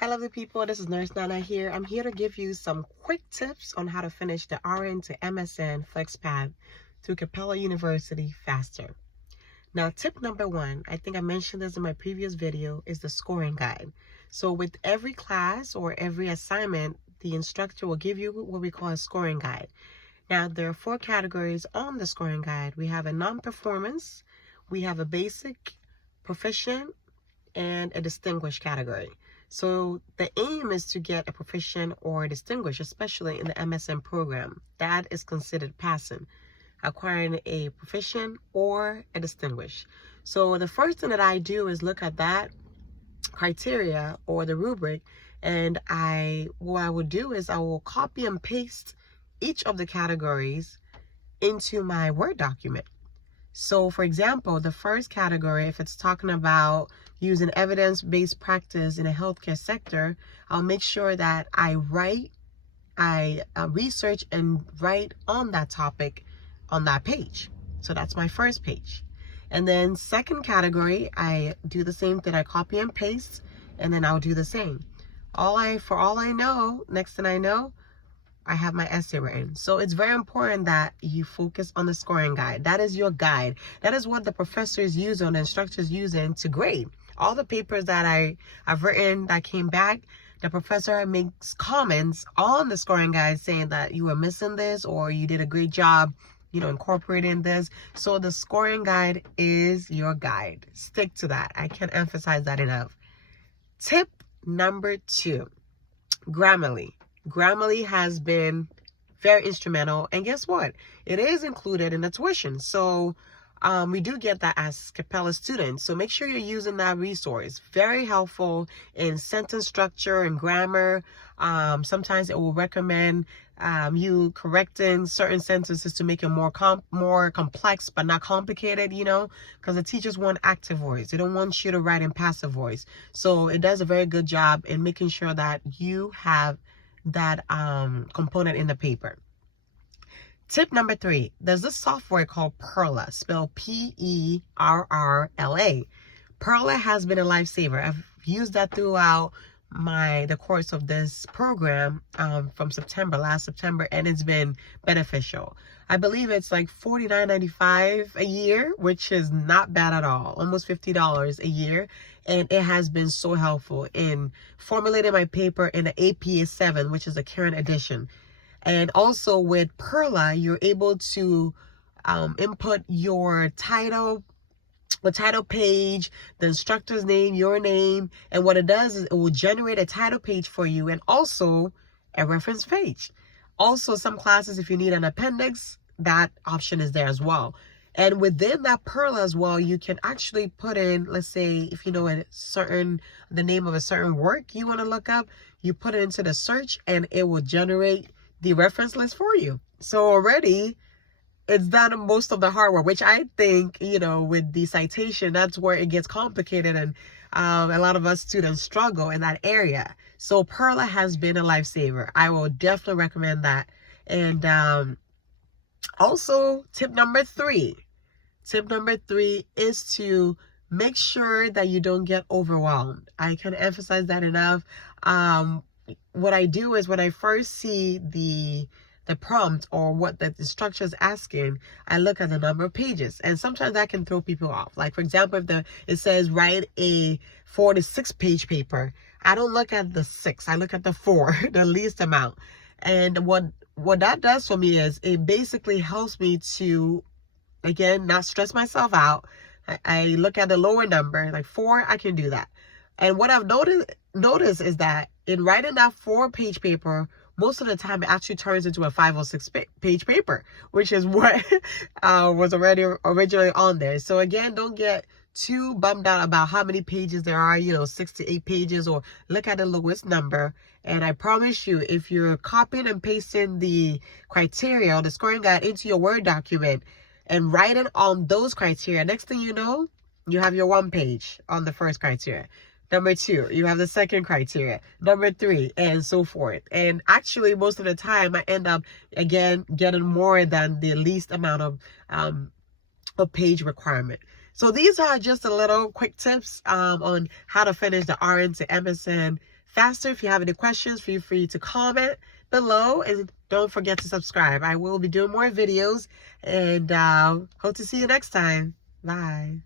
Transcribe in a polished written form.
Hi lovely people, this is Nurse Nana here. I'm here to give you some quick tips on how to finish the RN to MSN Flexpath through Capella University faster. Now tip number one, I think I mentioned this in my previous video, is the scoring guide. So with every class or every assignment, the instructor will give you what we call a scoring guide. Now there are 4 categories on the scoring guide. We have a non-performance, we have a basic, proficient, and a distinguished category. So the aim is to get a proficient or a distinguished, especially in the MSN program. That is considered passing, acquiring a proficient or a distinguished. So the first thing that I do is look at that criteria or the rubric, and what I would do is I will copy and paste each of the categories into my Word document. So for example, the first category, if it's talking about using evidence-based practice in a healthcare sector, I'll make sure that I research and write on that topic on that page. So that's my first page. And then second category, I do the same thing. I copy and paste, and then I'll do the same. For all I know, next thing I know, I have my essay written. So it's very important that you focus on the scoring guide. That is your guide. That is what the professors use and the instructors using to grade. All the papers that I've written that came back, the professor makes comments on the scoring guide saying that you were missing this or you did a great job, incorporating this. So the scoring guide is your guide. Stick to that. I can't emphasize that enough. Tip number 2, Grammarly. Grammarly has been very instrumental, and guess what? It is included in the tuition. So we do get that as Capella students. So make sure you're using that resource. Very helpful in sentence structure and grammar. Sometimes it will recommend you correcting certain sentences to make it more complex but not complicated, because the teachers want active voice. They don't want you to write in passive voice. So it does a very good job in making sure that you have that component in the paper. Tip number 3, there's this software called Perla, spelled Perrla. Perla has been a lifesaver. I've used that throughout the course of this program from last September, and it's been beneficial. I believe it's like $49.95 a year, which is not bad at all, almost $50 a year. And it has been so helpful in formulating my paper in the APA 7, which is the current edition. And also with Perla, you're able to input your title, the title page, the instructor's name, your name, and what it does is it will generate a title page for you and also a reference page. Also, some classes, if you need an appendix, that option is there as well. And within that Perla as well, you can actually put in, let's say, if you know the name of a certain work you want to look up, you put it into the search and it will generate the reference list for you. So already it's done most of the hard work, which I think, with the citation, that's where it gets complicated, and a lot of us students struggle in that area. So Perla has been a lifesaver. I will definitely recommend that. And also, tip number 3 is to make sure that you don't get overwhelmed. I can't emphasize that enough. What I do is when I first see the prompt or what the instructor is asking, I look at the number of pages, and sometimes that can throw people off. Like for example, if it says write a 4 to 6 page paper, I don't look at the 6, I look at the 4, the least amount. And what that does for me is it basically helps me to, again, not stress myself out. I look at the lower number, like 4, I can do that. And what I've noticed is that in writing that 4-page paper, most of the time it actually turns into a 5 or 6 page paper, which is what was already originally on there. So again, don't get too bummed out about how many pages there are, 6 to 8 pages, or look at the lowest number. And I promise you, if you're copying and pasting the criteria or the scoring guide into your Word document and writing on those criteria, next thing you know, you have your 1 page on the first criteria. Number 2, you have the second criteria. Number 3, and so forth. And actually, most of the time, I end up, again, getting more than the least amount of page requirement. So these are just a little quick tips on how to finish the RN to MSN faster. If you have any questions, feel free to comment below, and don't forget to subscribe. I will be doing more videos, and hope to see you next time. Bye.